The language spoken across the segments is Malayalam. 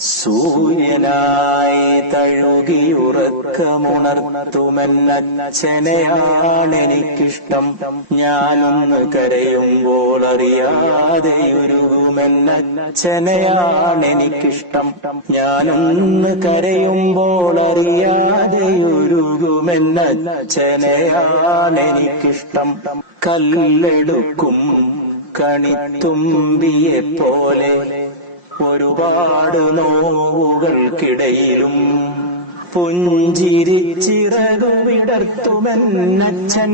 സൂര്യനായി തഴുകിയുറക്കമുണർത്തുമെന്നച്ഛനെയാണെനിക്കിഷ്ടം. ഞാനൊന്ന് കരയുമ്പോൾ അറിയാതെയുരുകുമെന്നച്ഛനെയാണെനിക്കിഷ്ടം. ഞാനൊന്ന് കരയുമ്പോൾ അറിയാതെയുരുകുമെന്നച്ഛനെയാണെനിക്കിഷ്ടം. കല്ലെടുക്കും കണിത്തുമ്പിയെപ്പോലെ ഒരുപാട് നോവുകൾക്കിടയിലും പുഞ്ചിരിച്ചിറകുവിടർത്തുമെന്നച്ഛൻ.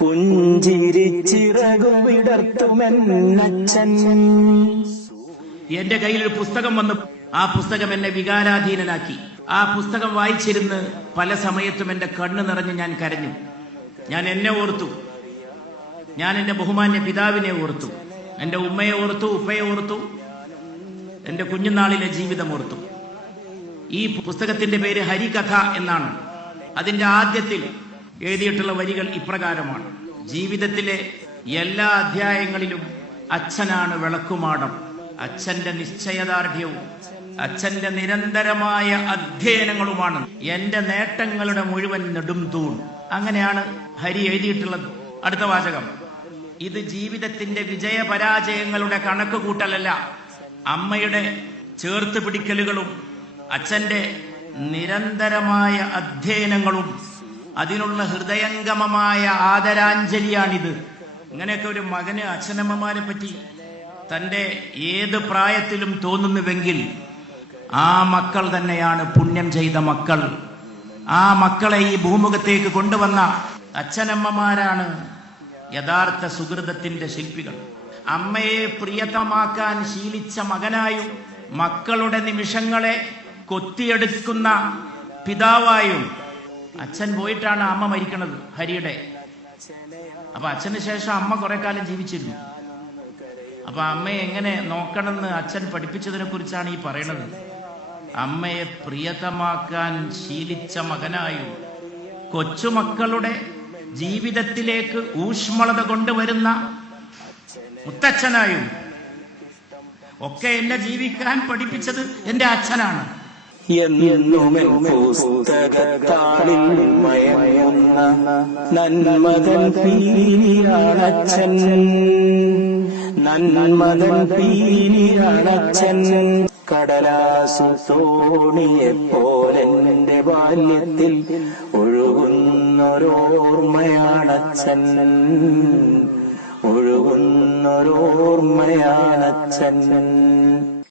പുഞ്ചിരിച്ചിറകുവിടർത്തുമെന്നച്ഛൻ. എന്റെ കയ്യിൽ ഒരു പുസ്തകം വന്നു. ആ പുസ്തകം എന്നെ വികാരാധീനനാക്കി. ആ പുസ്തകം വായിച്ചിരുന്ന് പല സമയത്തും എന്റെ കണ്ണ് നിറഞ്ഞ് ഞാൻ കരഞ്ഞു. ഞാൻ എന്നെ ഓർത്തു, ഞാൻ എന്റെ ബഹുമാന്യ പിതാവിനെ ഓർത്തു, എന്റെ ഉമ്മയെ ഓർത്തു, ഉപ്പയെ ഓർത്തു, എന്റെ കുഞ്ഞുനാളിലെ ജീവിതം ഓർത്തു. ഈ പുസ്തകത്തിന്റെ പേര് ഹരികഥ എന്നാണ്. അതിന്റെ ആദ്യത്തിൽ എഴുതിയിട്ടുള്ള വരികൾ ഇപ്രകാരമാണ്: ജീവിതത്തിലെ എല്ലാ അധ്യായങ്ങളിലും അച്ഛനാണ് വിളക്കുമാടം. അച്ഛന്റെ നിശ്ചയദാർഢ്യവും അച്ഛന്റെ നിരന്തരമായ അധ്യയനങ്ങളുമാണ് എന്റെ നേട്ടങ്ങളുടെ മുഴുവൻ നെടും തൂൺ. അങ്ങനെയാണ് ഹരി എഴുതിയിട്ടുള്ളത്. അടുത്ത വാചകം: ഇത് ജീവിതത്തിന്റെ വിജയപരാജയങ്ങളുടെ കണക്ക് കൂട്ടലല്ല, അമ്മയുടെ ചേർത്ത് പിടിക്കലുകളും അച്ഛന്റെ നിരന്തരമായ അധ്യയനങ്ങളും അതിനുള്ള ഹൃദയംഗമമായ ആദരാഞ്ജലിയാണിത്. ഇങ്ങനെയൊക്കെ ഒരു മകന് അച്ഛനമ്മമാരെ പറ്റി തന്റെ ഏത് പ്രായത്തിലും തോന്നുന്നുവെങ്കിൽ ആ മക്കൾ തന്നെയാണ് പുണ്യം ചെയ്ത മക്കൾ. ആ മക്കളെ ഈ ഭൂമുഖത്തേക്ക് കൊണ്ടുവന്ന അച്ഛനമ്മമാരാണ് യഥാർത്ഥ സുഹൃതത്തിന്റെ ശില്പികൾ. അമ്മയെ പ്രിയതമാക്കാൻ ശീലിച്ച മകനായും മക്കളുടെ നിമിഷങ്ങളെ കൊത്തിയെടുക്കുന്ന പിതാവായും അച്ഛൻ പോയിട്ടാണ് അമ്മ മരിക്കുന്നത്, ഹരിയുടെ. അപ്പൊ അച്ഛന് ശേഷം അമ്മ കുറെ കാലം ജീവിച്ചിരുന്നു. അപ്പൊ അമ്മയെ എങ്ങനെ നോക്കണമെന്ന് അച്ഛൻ പഠിപ്പിച്ചതിനെ കുറിച്ചാണ് ഈ പറയുന്നത്. അമ്മയെ പ്രിയതമാക്കാൻ ശീലിച്ച മകനായും കൊച്ചുമക്കളുടെ ജീവിതത്തിലേക്ക് ഊഷ്മളത കൊണ്ടുവരുന്ന മുത്തച്ഛനായും ഒക്കെ എന്നെ ജീവിക്കാൻ പഠിപ്പിച്ചത് എന്റെ അച്ഛനാണ്. എന്നുമെൻ പുസ്തകത്താളിൽ മയങ്ങുന്ന നന്മതൻ പീലിയാണച്ഛൻ. നന്മതൻ പീലിയാണച്ഛൻ. കടലാസു തോണിയെപ്പോലെന്റെ ബാല്യത്തിൽ ഒഴുകുന്നൊരോർമ്മയാണച്ഛൻ. ഒഴുകുന്നൊരോർമ്മയാണച്ഛൻ.